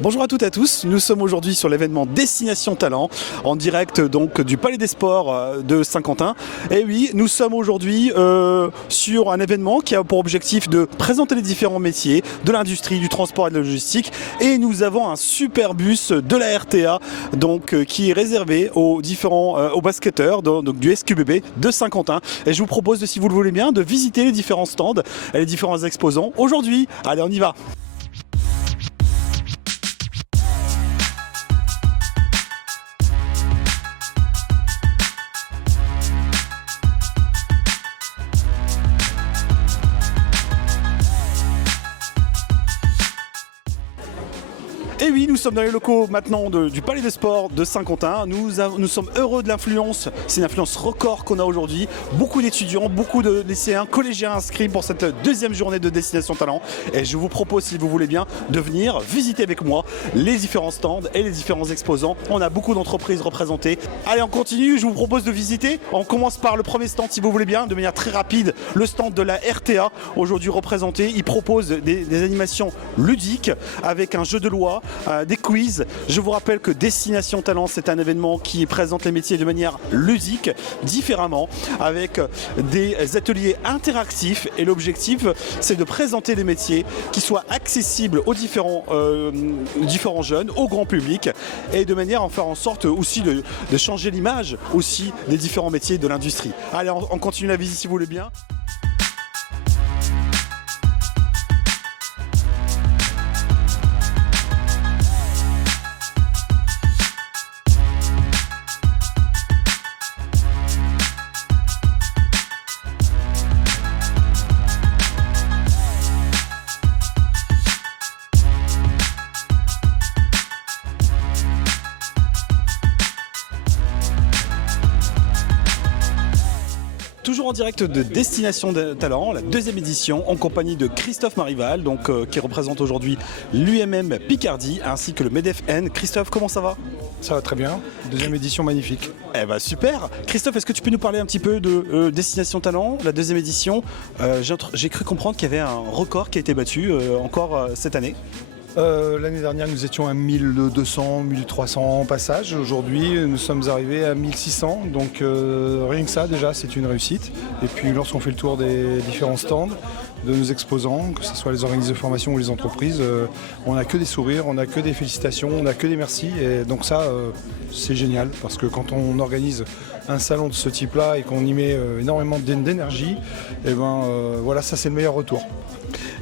Bonjour à toutes et à tous, nous sommes aujourd'hui sur l'événement Destination Talent, en direct donc du Palais des Sports de Saint-Quentin. Et oui, nous sommes aujourd'hui sur un événement qui a pour objectif de présenter les différents métiers de l'industrie, du transport et de la logistique. Et nous avons un super bus de la RTA donc, qui est réservé aux différents aux basketteurs donc, du SQBB de Saint-Quentin. Et je vous propose, si vous le voulez bien, de visiter les différents stands et les différents exposants aujourd'hui. Allez, on y va! Et oui, nous sommes dans les locaux maintenant du Palais des Sports de Saint-Quentin. Nous sommes heureux de l'influence, c'est une influence record qu'on a aujourd'hui. Beaucoup d'étudiants, beaucoup de lycéens, collégiens inscrits pour cette deuxième journée de Destination Talent. Et je vous propose, si vous voulez bien, de venir visiter avec moi les différents stands et les différents exposants. On a beaucoup d'entreprises représentées. Allez, on continue, je vous propose de visiter. On commence par le premier stand, si vous voulez bien, de manière très rapide. Le stand de la RTA, aujourd'hui représenté. Il propose des animations ludiques avec un jeu de loi, des quiz. Je vous rappelle que Destination Talent, c'est un événement qui présente les métiers de manière ludique, différemment, avec des ateliers interactifs. Et l'objectif, c'est de présenter des métiers qui soient accessibles aux différents jeunes, au grand public, et de manière à faire en sorte aussi de changer l'image aussi des différents métiers de l'industrie. Allez, on continue la visite si vous voulez bien. Toujours en direct de Destination Talent, la deuxième édition, en compagnie de Christophe Marival, donc, qui représente aujourd'hui l'UMM Picardie, ainsi que le MEDEF N. Christophe, comment ça va? Ça va très bien, deuxième édition magnifique. Eh ben super. Christophe, est-ce que tu peux nous parler un petit peu de Destination Talent, la deuxième édition? J'ai cru comprendre qu'il y avait un record qui a été battu encore cette année. L'année dernière, nous étions à 1200, 1300 passages. Aujourd'hui, nous sommes arrivés à 1600. Donc rien que ça, déjà, c'est une réussite. Et puis lorsqu'on fait le tour des différents stands, de nos exposants, que ce soit les organismes de formation ou les entreprises, on n'a que des sourires, on n'a que des félicitations, on n'a que des merci. Et donc ça, c'est génial. Parce que quand on organise un salon de ce type-là et qu'on y met énormément d'énergie, et voilà, ça c'est le meilleur retour.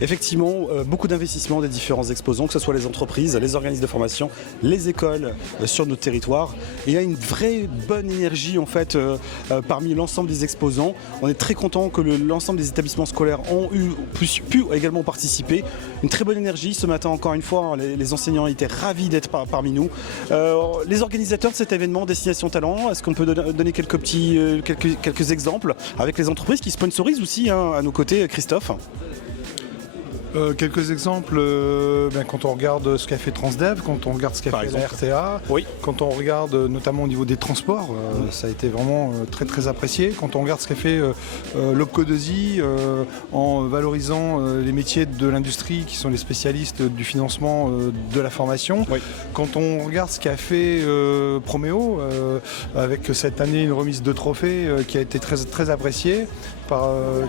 Effectivement, beaucoup d'investissements des différents exposants, que ce soit les entreprises, les organismes de formation, les écoles sur notre territoire. Et il y a une vraie bonne énergie en fait parmi l'ensemble des exposants. On est très content que l'ensemble des établissements scolaires ont pu également participer. Une très bonne énergie ce matin encore une fois. Les enseignants étaient ravis d'être parmi nous. Les organisateurs de cet événement Destination Talent, est-ce qu'on peut donner quelques exemples avec les entreprises qui sponsorisent aussi à nos côtés, Christophe? Quelques exemples, quand on regarde ce qu'a fait Transdev, quand on regarde ce qu'a fait la RTA, oui. Quand on regarde notamment au niveau des transports, ça a été vraiment très très apprécié. Quand on regarde ce qu'a fait l'OPCO2I en valorisant les métiers de l'industrie qui sont les spécialistes du financement de la formation. Oui. Quand on regarde ce qu'a fait Proméo, avec cette année une remise de trophées qui a été très, très appréciée,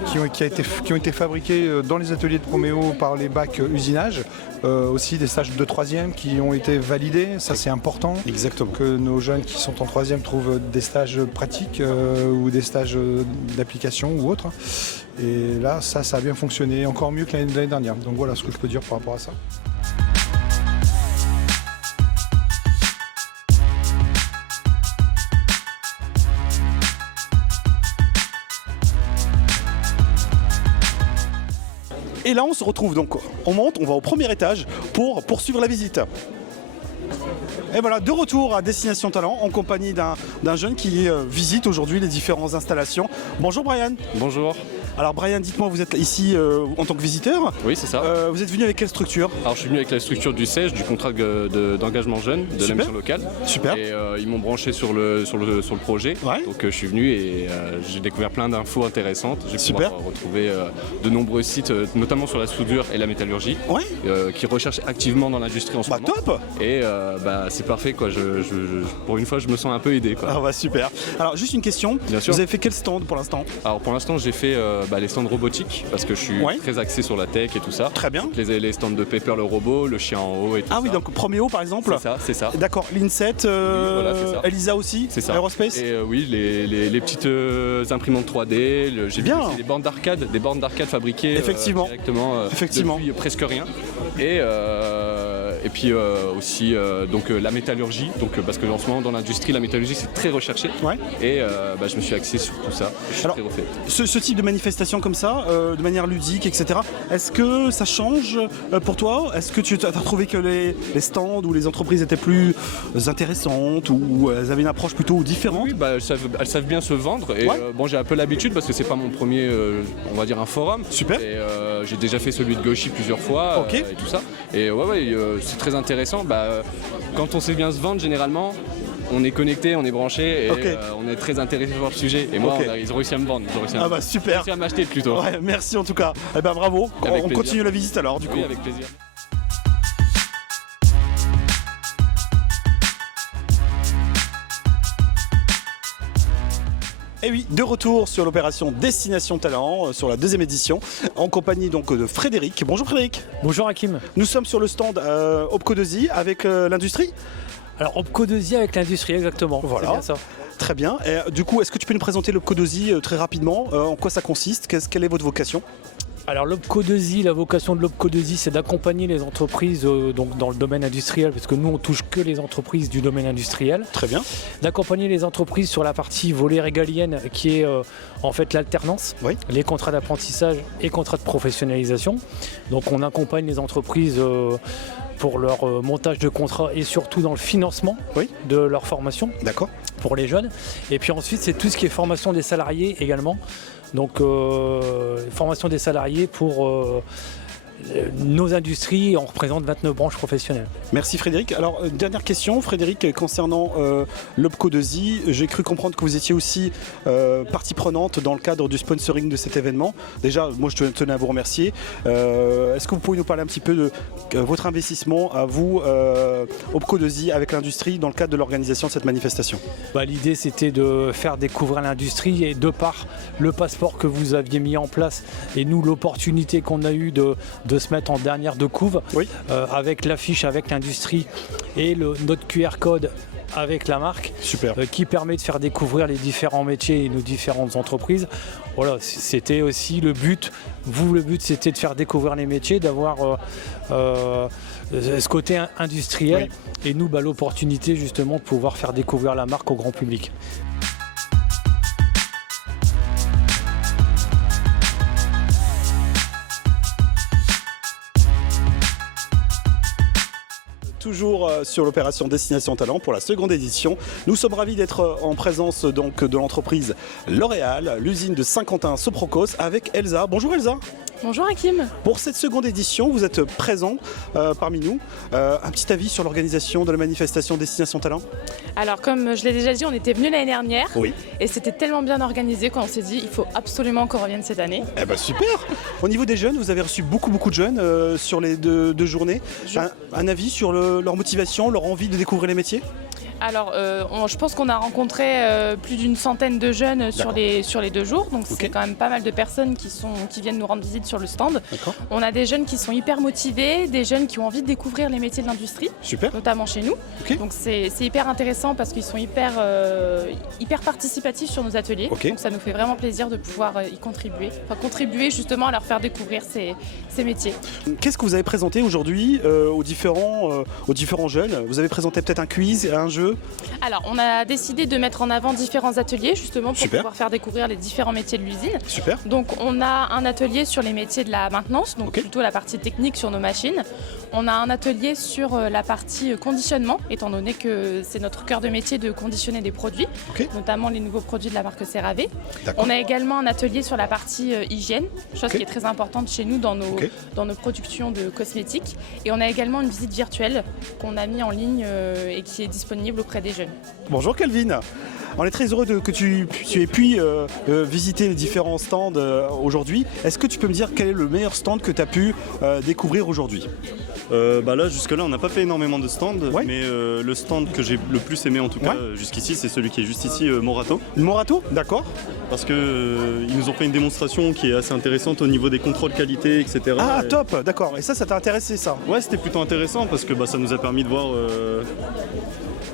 qui ont été fabriqués dans les ateliers de Proméo par les bacs usinage, aussi des stages de 3e qui ont été validés, ça c'est important. Exactement. Que nos jeunes qui sont en 3e trouvent des stages pratiques ou des stages d'application ou autres. Et là, ça a bien fonctionné, encore mieux que l'année dernière. Donc voilà ce que je peux dire par rapport à ça. Et là on se retrouve donc, on monte, on va au premier étage pour poursuivre la visite. Et voilà, de retour à Destination Talent en compagnie d'un jeune qui visite aujourd'hui les différentes installations. Bonjour Brian. Bonjour. Alors Brian, dites-moi, vous êtes ici en tant que visiteur. Oui, c'est ça. Vous êtes venu avec quelle structure? Alors, je suis venu avec la structure du CEJ, du contrat d'engagement jeune de la Super. mission locale. Super. Et ils m'ont branché sur le projet. Ouais. Donc, je suis venu et j'ai découvert plein d'infos intéressantes. J'ai pu Super. retrouver de nombreux sites, notamment sur la soudure et la métallurgie, Ouais. qui recherchent activement dans l'industrie en ce Bah moment. top. Et c'est parfait, quoi. Pour une fois, je me sens un peu aidé, quoi. Ah bah super. Alors juste une question. Bien sûr. Vous avez fait quel stand pour l'instant? Alors, pour l'instant, j'ai fait les stands robotiques parce que je suis Ouais. très axé sur la tech et tout ça. Très bien. Les stands de Pepper le robot, le chien en haut et tout ça. Ah oui, donc Proméo par exemple. C'est ça. D'accord, l'Inset, voilà, c'est ça. Elisa aussi, C'est ça. Aerospace. Et oui, les petites imprimantes 3D, j'ai vu Bien. aussi des bornes d'arcade fabriquées Effectivement. directement Effectivement. depuis presque rien. Et puis aussi donc la métallurgie, parce que en ce moment dans l'industrie la métallurgie c'est très recherché. Ouais. Et je me suis axé sur tout ça. Je suis Alors, très refait. Ce type de manifestation comme ça, de manière ludique, etc., est-ce que ça change pour toi? Est-ce que tu as trouvé que les stands ou les entreprises étaient plus intéressantes ou elles avaient une approche plutôt différente? Oui, elles savent bien se vendre et Ouais. j'ai un peu l'habitude parce que c'est pas mon premier, on va dire un forum. Super. Et j'ai déjà fait celui de Gauchy plusieurs fois Ok. et tout ça. Et c'est très intéressant. Quand on sait bien se vendre, généralement, on est connecté, on est branché et Ok. on est très intéressé par le sujet. Et moi, Ok. ils ont réussi à me vendre. Ils ont réussi à Ah bah super. m'acheter plutôt. Ouais, merci en tout cas. Eh ben bravo. Avec On plaisir. continue la visite alors du coup. Oui, avec plaisir. Et oui, de retour sur l'opération Destination Talent, sur la deuxième édition, en compagnie donc de Frédéric. Bonjour Frédéric. Bonjour Hakim. Nous sommes sur le stand Opco 2i avec l'industrie. Alors Opco 2i avec l'industrie, exactement. Voilà. C'est bien ça. Très bien. Et, du coup, est-ce que tu peux nous présenter l'Opco 2i très rapidement? En quoi ça consiste? Quelle est votre vocation? Alors l'Opco 2i, la vocation de l'Opco 2i, c'est d'accompagner les entreprises donc dans le domaine industriel, parce que nous on touche que les entreprises du domaine industriel. Très bien. D'accompagner les entreprises sur la partie volet régalienne, qui est en fait l'alternance, Oui. les contrats d'apprentissage et contrats de professionnalisation. Donc on accompagne les entreprises pour leur montage de contrat et surtout dans le financement Oui. de leur formation D'accord. pour les jeunes. Et puis ensuite c'est tout ce qui est formation des salariés également. Donc formation des salariés pour nos industries, on représente 29 branches professionnelles. Merci Frédéric. Alors, dernière question, Frédéric, concernant l'Opco 2i, j'ai cru comprendre que vous étiez aussi partie prenante dans le cadre du sponsoring de cet événement. Déjà, moi je tenais à vous remercier. Est-ce que vous pouvez nous parler un petit peu de votre investissement à vous, Opco 2i, avec l'industrie dans le cadre de l'organisation de cette manifestation? L'idée c'était de faire découvrir l'industrie et de par le passeport que vous aviez mis en place et nous l'opportunité qu'on a eue de se mettre en dernière de couve, Oui. avec l'affiche avec l'industrie et notre QR code avec la marque, Super. qui permet de faire découvrir les différents métiers et nos différentes entreprises. Voilà, c'était aussi le but. Le but c'était de faire découvrir les métiers, d'avoir ce côté industriel, et nous l'opportunité justement de pouvoir faire découvrir la marque au grand public. Toujours sur l'opération Destination Talent pour la seconde édition. Nous sommes ravis d'être en présence donc de l'entreprise L'Oréal, l'usine de Saint-Quentin-Soprocos avec Elsa. Bonjour Elsa. Bonjour Hakim. Pour cette seconde édition, vous êtes présent parmi nous. Un petit avis sur l'organisation de la manifestation Destination Talent? Alors comme je l'ai déjà dit, on était venu l'année dernière Oui. et c'était tellement bien organisé qu'on s'est dit il faut absolument qu'on revienne cette année. Eh ben super. Au niveau des jeunes, vous avez reçu beaucoup de jeunes sur les deux journées. Un avis sur leur motivation, leur envie de découvrir les métiers? Alors je pense qu'on a rencontré plus d'une centaine de jeunes sur les 2 jours, donc c'est quand même pas mal de personnes qui viennent nous rendre visite sur le stand. D'accord. On a des jeunes qui sont hyper motivés, des jeunes qui ont envie de découvrir les métiers de l'industrie, Super. notamment chez nous. Ok. Donc c'est hyper intéressant parce qu'ils sont hyper participatifs sur nos ateliers. Ok. Donc ça nous fait vraiment plaisir de pouvoir y contribuer. Enfin, contribuer justement à leur faire découvrir ces métiers. Qu'est-ce que vous avez présenté aujourd'hui aux différents jeunes? Vous avez présenté peut-être un quiz, un jeu, peu. Alors, on a décidé de mettre en avant différents ateliers justement pour Super. pouvoir faire découvrir les différents métiers de l'usine. Super. Donc, on a un atelier sur les métiers de la maintenance, donc Ok. plutôt la partie technique sur nos machines. On a un atelier sur la partie conditionnement, étant donné que c'est notre cœur de métier de conditionner des produits, Ok. notamment les nouveaux produits de la marque CeraVe. D'accord. On a également un atelier sur la partie hygiène, chose Ok. qui est très importante chez nous dans Ok. nos productions de cosmétiques. Et on a également une visite virtuelle qu'on a mis en ligne et qui est disponible auprès des jeunes. Bonjour Kelvin. On est très heureux que tu aies pu visiter les différents stands aujourd'hui. Est-ce que tu peux me dire quel est le meilleur stand que tu as pu découvrir aujourd'hui? Là jusque-là on n'a pas fait énormément de stands, Ouais. mais le stand que j'ai le plus aimé en tout cas Ouais. jusqu'ici, c'est celui qui est juste ici, Morato, Morato, d'accord. parce que ils nous ont fait une démonstration qui est assez intéressante au niveau des contrôles qualité, etc. Ah Et- top, d'accord. Et ça t'a intéressé ça? Ouais, c'était plutôt intéressant parce que ça nous a permis de voir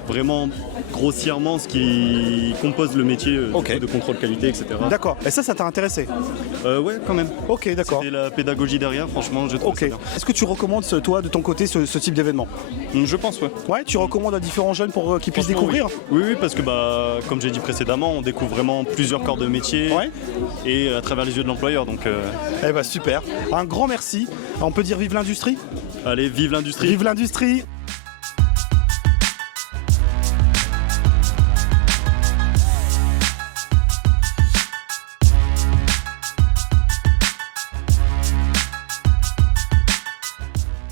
vraiment grossièrement ce qui compose le métier Ok. de contrôle qualité, etc. D'accord. Et ça t'a intéressé? Ouais, quand même. Ok, d'accord. C'était la pédagogie derrière, franchement, je trouve Ok. ça bien. Est-ce que tu recommandes, toi, de ton côté, ce type d'événement? Je pense, ouais. Ouais, tu recommandes à différents jeunes pour qu'ils puissent Franchement, découvrir? Oui, parce que comme j'ai dit précédemment, on découvre vraiment plusieurs corps de métier Ouais. et à travers les yeux de l'employeur. Donc Eh ben super. Un grand merci. On peut dire vive l'industrie? allez, vive l'industrie. Vive l'industrie.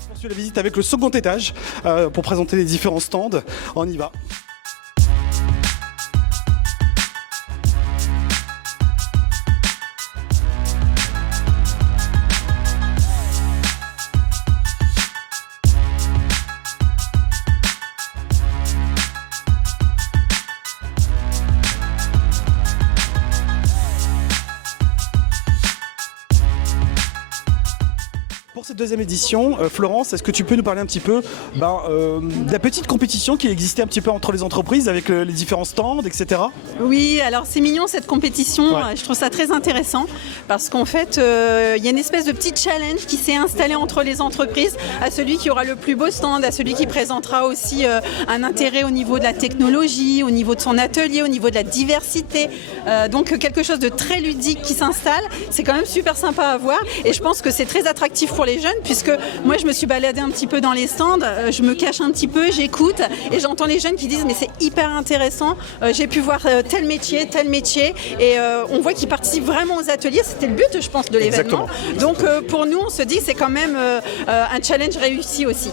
On poursuit la visite avec le second étage pour présenter les différents stands. On y va. Pour cette deuxième édition, Florence, est-ce que tu peux nous parler un petit peu de la petite compétition qui existait un petit peu entre les entreprises avec les différents stands, etc. Oui, alors c'est mignon cette compétition, Ouais. je trouve ça très intéressant parce qu'en fait il y a une espèce de petit challenge qui s'est installé entre les entreprises, à celui qui aura le plus beau stand, à celui qui présentera aussi un intérêt au niveau de la technologie, au niveau de son atelier, au niveau de la diversité, donc quelque chose de très ludique qui s'installe, c'est quand même super sympa à voir et je pense que c'est très attractif pour les jeunes puisque moi je me suis baladée un petit peu dans les stands, je me cache un petit peu, j'écoute et j'entends les jeunes qui disent mais c'est hyper intéressant, j'ai pu voir tel métier et on voit qu'ils participent vraiment aux ateliers, c'était le but je pense de l'événement. Donc pour nous on se dit que c'est quand même un challenge réussi aussi.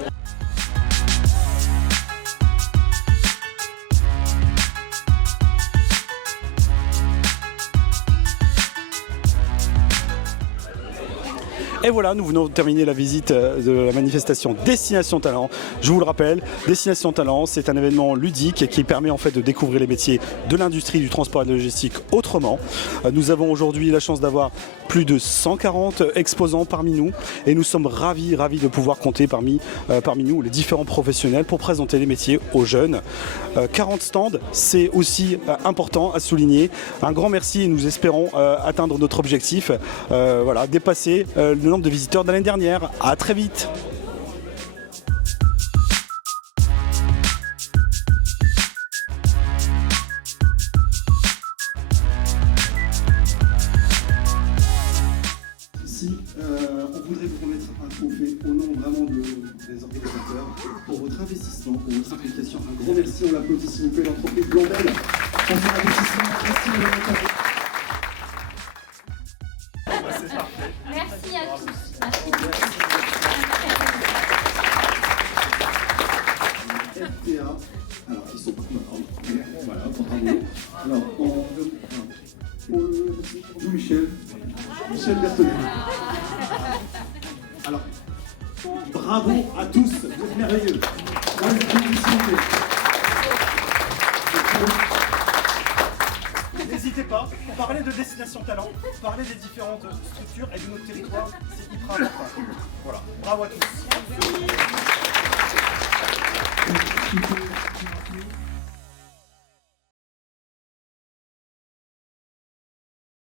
Et voilà, nous venons de terminer la visite de la manifestation Destination Talent. Je vous le rappelle, Destination Talent, c'est un événement ludique qui permet en fait de découvrir les métiers de l'industrie du transport et de la logistique autrement. Nous avons aujourd'hui la chance d'avoir plus de 140 exposants parmi nous et nous sommes ravis de pouvoir compter parmi nous les différents professionnels pour présenter les métiers aux jeunes. 40 stands, c'est aussi important à souligner. Un grand merci et nous espérons atteindre notre objectif, dépasser le nombre de visiteurs de l'année dernière. À très vite. Ici, on voudrait vous remettre un trophée au nom vraiment des organisateurs pour votre investissement, pour votre implication. Un grand merci, on l'applaudit s'il vous plaît, l'entreprise Blondel pour son investissement. Merci de votre Merci à tous. RTA, alors ils sont pas voilà, bravo. Alors, pour Jean-Michel Berthollet. Alors, bravo à tous, vous êtes merveilleux. N'hésitez pas, parlez de Destination Talent, parlez des différentes structures et de notre territoire, c'est hyper important. Voilà, bravo à tous.